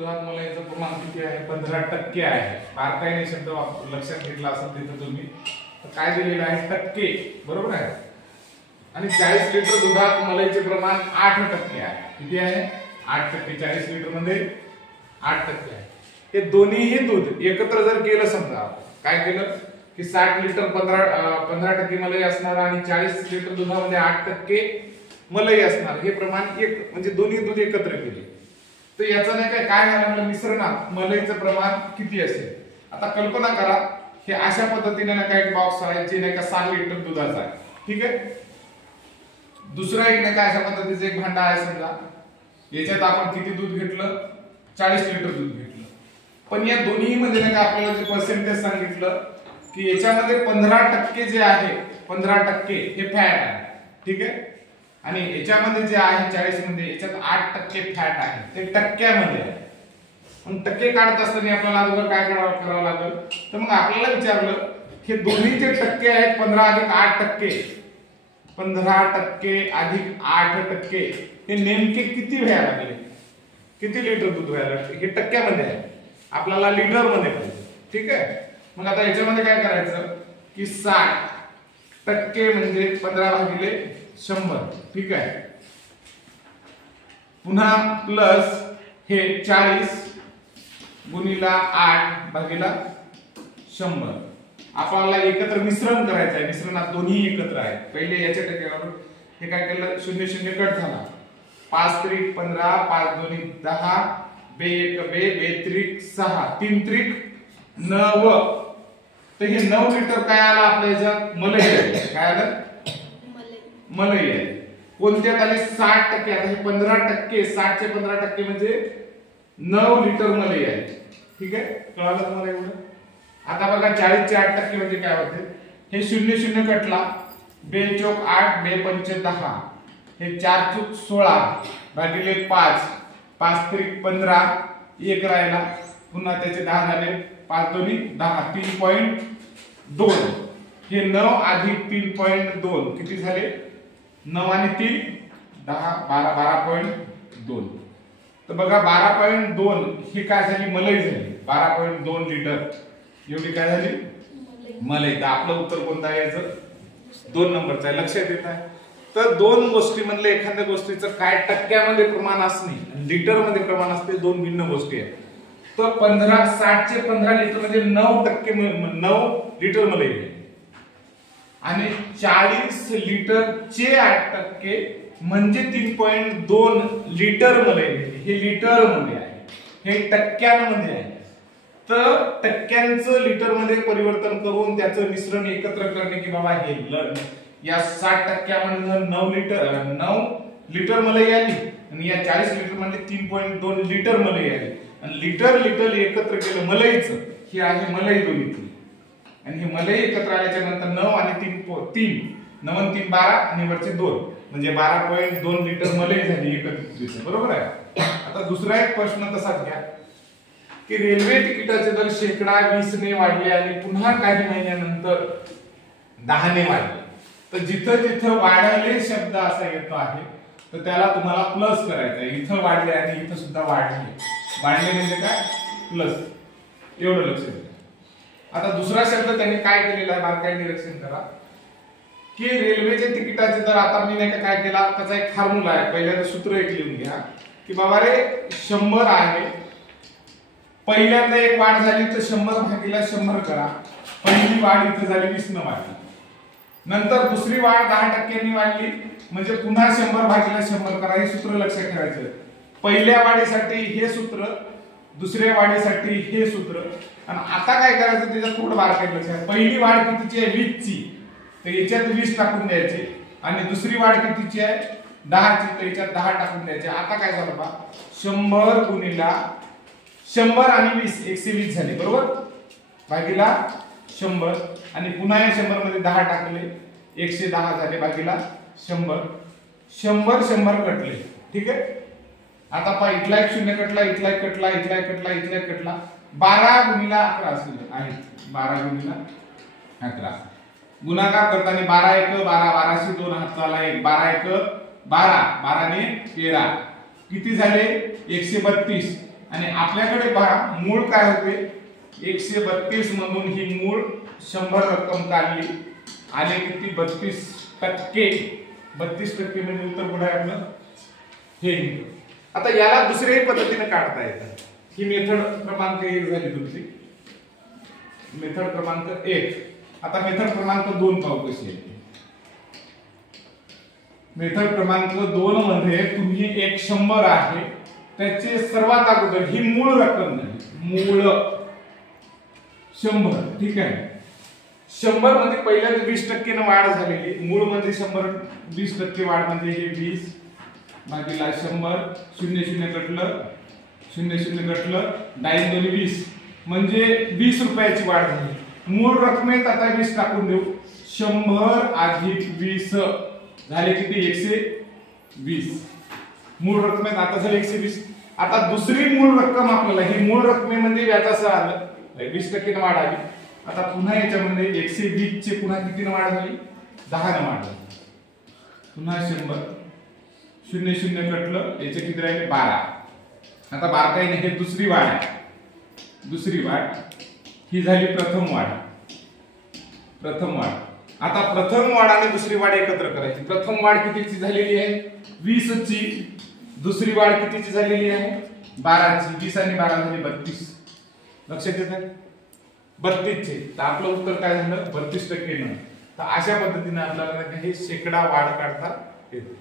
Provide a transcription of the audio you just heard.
मला याचं प्रमाण किती आहे 15% आहे. बारकाईने शब्द लक्षात घेतला असेल तिथे तुम्ही तर काय दिलेलं आहे टक्के बरोबर आहे. आणि 40 लिटर दुधात मलाईचे प्रमाण 8% आहे. किती आहे 8%. 40 लिटर मध्ये 8% आहे. हे दोन्हीही दूध एकत्र जर केलं समजा काय केलं की 60 लिटर 15% मलाई असणार आणि 40 लिटर दुधामध्ये 8% मलाई असणार. हे प्रमाण एक म्हणजे दोन्ही दूध एकत्र केले तर याचं नाही काय झालं मिश्रणात मलाईचं प्रमाण किती असेल. आता कल्पना करा हे अशा पद्धतीने ना काय बॉक्स आहे जे नाही का 6 लिटर दुधाचा आहे. ठीक आहे. दुसरा एक नाही का अशा पद्धतीचं एक भांडा आहे समजा याच्यात आपण किती दूध घेतलं 40 लिटर दूध घेतलं. पण या दोन्ही मध्ये नाही का आपल्याला जे पर्सेंटेज सांगितलं की याच्यामध्ये 15% जे आहे 15% हे फॅट आहे. ठीक आहे. आणि याच्यामध्ये जे आहे 40 मध्ये याच्यात 8% फॅट आहे ते टक्क्यामध्ये आहे. मग टक्के काढत असताना आपल्याला अगोदर काय करावं लागेल तर मग आपल्याला विचारलं हे दोन्ही जे टक्के आहेत 15 अधिक 8% 15% अधिक 8% हे नेमके किती व्हायला लागले किती लिटर दूध व्हायला लागले हे टक्क्यामध्ये आहे आपल्याला लिटर मध्ये पाहिजे. ठीक आहे. मग आता याच्यामध्ये काय करायचं की 60% म्हणजे 15 भागिले 100. ठीक आहे. पुन्हा प्लस हे 40 गुणिला 8 भागिला 100. आपल्याला एकत्र मिश्रण करायचं आहे. मिश्रणात दोन्ही एकत्र आहेत. पहिले याच्या टक्क्यावर हे काय केलं 0 0 कट झाला 5 त्रिक 15 5 दोन्ही 10 बे 1 बे 2 त्रिक 6 3 त्रिक 9. तर हे 9 लिटर काय आला आपल्या याच्यात मलाई आहे. काय आलं मलाई आहे. कोणत्यात आले 60%. आता हे 15% 60 चे 15% म्हणजे 9 लिटर मलाई आहे. ठीक आहे. कळालं तुम्हाला एवढं. आता बघा 40 चे 8% म्हणजे काय होते हे 0 0 कटला 2 चौक 8 2 पंच 10 हे 4 चूक 16 भागिले 5 5 त्रिक 15 1 राहिला पुन्हा त्याचे 10 झाले 5 दोन्ही 10 3.2 हे 9 अधिक 3.2 किती झाले 9 आणि 3 10 12 12.2. तर बघा 12.2 ही काय झाली मलाई झाली 12.2 लिटर एवढी काय झाली मलाई. तर आपलं उत्तर कोणतं आहे याचं 2 नंबरचं आहे. लक्षात येत आहे. तर दोन गोष्टी मधले एखाद्या गोष्टीचं काय टक्क्यामध्ये प्रमाण असणे लिटर मध्ये प्रमाण असते दोन भिन्न गोष्टी आहेत. तर 60 चे 15 लिटर म्हणजे 9 लिटर मलाई आहे आणि 40 लिटर चे 8% म्हणजे 3.2 लिटर मलाई. हे लिटर मध्ये आहे हे टक्क्यांमध्ये आहे. तर टक्क्यांचं लिटर मध्ये परिवर्तन करून त्याचं मिश्रण एकत्र करणे की बाबा हे या 60% 9 लिटर मलाई आली आणि या 40 लिटर मध्ये 3.2 लिटर मलाई आली आणि लिटर एकत्र केलं मलाईचं हे आहे मलाई दोन्ही. आणि हे मलाई एकत्र आल्याच्या नंतर 9 आणि 3 9 आणि 3 12 आणि वरचे 2 म्हणजे 12.2 लिटर मलाई झाली एकत्रित. बरोबर आहे. आता दुसरा एक प्रश्न तसाच घ्या की रेल्वे तिकिटाचे दर 20% ने वाढले आणि पुन्हा काही महिन्यानंतर 10 ने वाढले. तर जिथं जिथं वाढले शब्द असा येतो आहे तर त्याला तुम्हाला प्लस करायचं आहे. इथं वाढले आणि इथं सुद्धा वाढले म्हणजे काय प्लस एवढं लक्षात घ्या. आता दुसरा शब्द त्यांनी काय केलेला आहे बारकाईने निरीक्षण करा की रेल्वेचे तिकिटाचे दर आता मी नाही का काय केला त्याचा एक फॉर्म्युला आहे. पहिल्यांदा सूत्र एक लिहून घ्या की बाबा रे 100 आहे. पहिल्यांदा एक वाढ झाली तर 100 भागिले 100 करा. पहिली वाढ इथे झाली 20 न वाढली. नंतर दुसरी वाढ 10% वाढली म्हणजे पुन्हा 100 भागिले 100 करा. हे सूत्र लक्षात ठेवायचं. पहिल्या वाढीसाठी हे सूत्र दुसऱ्या वाढीसाठी हे सूत्र. आणि आता काय करायचं त्याच्यात थोडं बारकाईने लक्षात. पहिली वाढ कितीची आहे 20 ची तर याच्यात 20 टाकून द्यायचे आणि दुसरी वाढ कितीची आहे 10 ची तर याच्यात 10 टाकून द्यायचे. आता काय झालं बा 100 गुणिला 100 आणि 20 120 झाले बरोबर भागिला 100 आणि पुन्हा या 100 मध्ये 10 टाकले 110 झाले भागिला 100 100 कटले. ठीक आहे. आता पहा इथला एक शून्य कटला इथला एक कटला इथला एक कटला इथला एक कटला 12 गुणिला 11 असेल आहे 12 गुणिला 11 गुणाकार करताना 12 1 12 12 2 हात झाला 1 12 1 12 12 ने 13 किती झाले 132 आणि आपल्याकडे पहा मूळ काय होते 132 मधून ही मूळ 100 रक्कम काढली आले किती 32%. 32% म्हणजे उत्तर पुढे आपलं हे. आता याला दुसऱ्याही पद्धतीने काढता येतं. ही मेथड क्रमांक 1 झाली तुमची. मेथड क्रमांक 1. आता मेथड क्रमांक 2 पाहू कशी आहे. मेथड क्रमांक 2 मध्ये तुम्ही एक 100 आहे त्याचे सर्वात अगोदर ही मूळ रक्कम झाली. मूळ 100. ठीक आहे. 100 मध्ये पहिल्यांदा 20% ने वाढ झालेली. मूळ मध्ये 100 20% वाढ म्हणजे हे 20 भागिले 100 0 0 कटलं 0 0 कटलं 9 2 20 म्हणजे 20 रुपयाची वाढ झाली. मूळ रकमेत आता 20 टाकून देऊ. 100 अधिक 20 झाले किती 120. मूळ रकमेत आता झाले 120. आता दुसरी मूळ रक्कम आपल्याला ही मूळ रकमेमध्ये व्याजासह आलं 20% ने वाढ आली. आता पुन्हा याच्यामध्ये 120 चे पुन्हा कितीने वाढ झाली 10 ने वाढ झाली. पुन्हा 100 0 0 कटलं याचे किती राहिले 12. आता बारकाईने हे दुसरी वाढ आहे. दुसरी वाढ ही झाली प्रथम वाढ. प्रथम वाढ. आता प्रथम वाढ आणि दुसरी वाढ एकत्र करायची. प्रथम वाढ कितीची झालेली आहे 20 ची. दुसरी वाढ कितीची झालेली आहे 12 ची. 20 आणि 12 झाली 32. लक्षात येतं 32 चे. तर आपलं उत्तर काय झालं 32% न. तर अशा पद्धतीने आपल्याला हे शेकडा वाढ काढता येते.